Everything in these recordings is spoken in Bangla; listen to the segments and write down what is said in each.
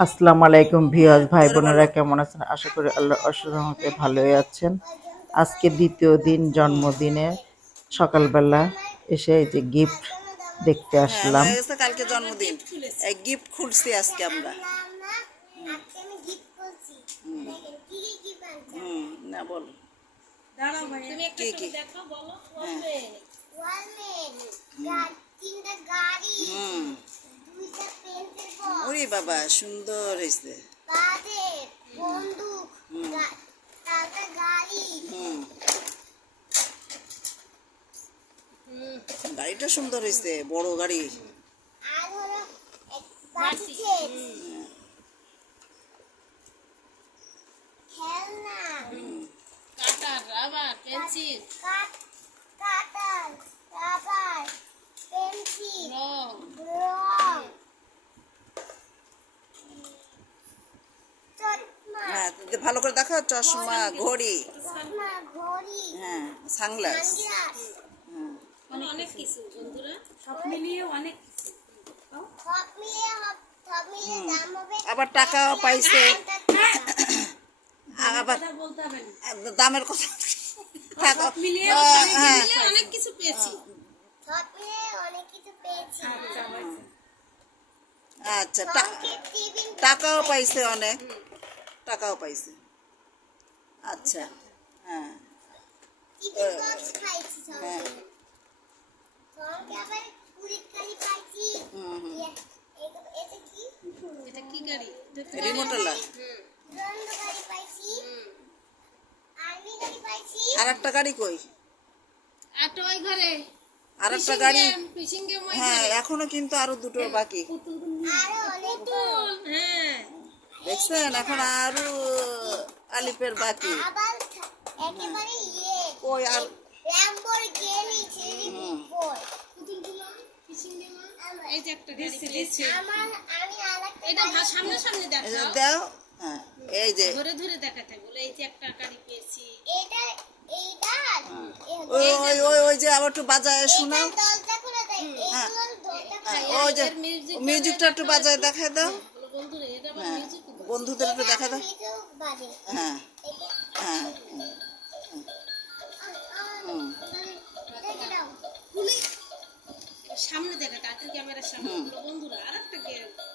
আসসালামু আলাইকুম ভিউয়ার্স ভাই বোনেরা কেমন আছেন? আশা করি আল্লাহ অসুরহমতে ভালোই আছেন। আজকে দ্বিতীয় দিন জন্মদিনে সকালবেলা এসে এই যে গিফট দেখতে আসলাম। হয়ে কালকে জন্মদিন। এই গিফট খুলছি আজকে আমরা। হুম না বল। কি কি বাবা সুন্দর হয়েছে। হুম। গাড়িটা সুন্দর হয়েছে বড় গাড়ি। খেলনা। Cutter rubber pencil cutter rubber pencil রং রং চশমা হ্যাঁ তো ভালো করে দেখো চশমা ঘড়ি। হ্যাঁ সানগ্লাস। সানগ্লাস। মানে অনেক কিছু বন্ধুরা। সব মিলিয়ে অনেক আবার টাকাও পাইছে। আবার হবে না। দামের কথা। টাকা হ্যাঁ। অনেক কিছু পেয়েছি। আচ্ছা টা- টাকাও পাইছে অনেক। টাকাও পাইছে। আচ্ছা হ্যাঁ। হ্যাঁ। হুম ইয়ে, এটা- এটা কি? গাড়ি? রিমোটওয়ালা হুম রন্ড গাড়ি? পাইছি। হুম আর্মি গাড়ি পাইছি। আর একটা গাড়ি কই? আর ওই ঘরে। আর একটা গাড়ি? হ্যাঁ এখনও কিন্তু আরও দুটো বাকি। হ্যাঁ। দেখছেন? এখন আরও আলিপের বাকি কই আর এই যে এই যে দেখাও। দাও। হ্যাঁ এই যে। ধরে ধরে দেখাতে বলে এই যে একটা গাড়ি পেয়েছি এটা এইটা ওই ওই ওই ওই যে আবার একটু বাজায় শোনাও। হ্যাঁ। হ্যাঁ, ওই যে মিউজিকটা একটু বাজায় দেখায় দাও বলো বন্ধুরা এটা আবার হ্যাঁ মিউজিক বন্ধুদের একটু দেখা দাও হ্যাঁ হ্যাঁ সামনে দেখা কাকের ক্যামেরার সামনে বন্ধুরা আর একটা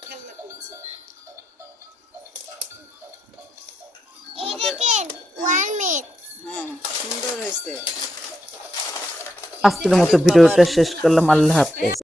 খেলনা হ্যাঁ সুন্দর হয়েছে। আজকের মতো ভিডিওটা শেষ করলাম আল্লাহ হাফেজ।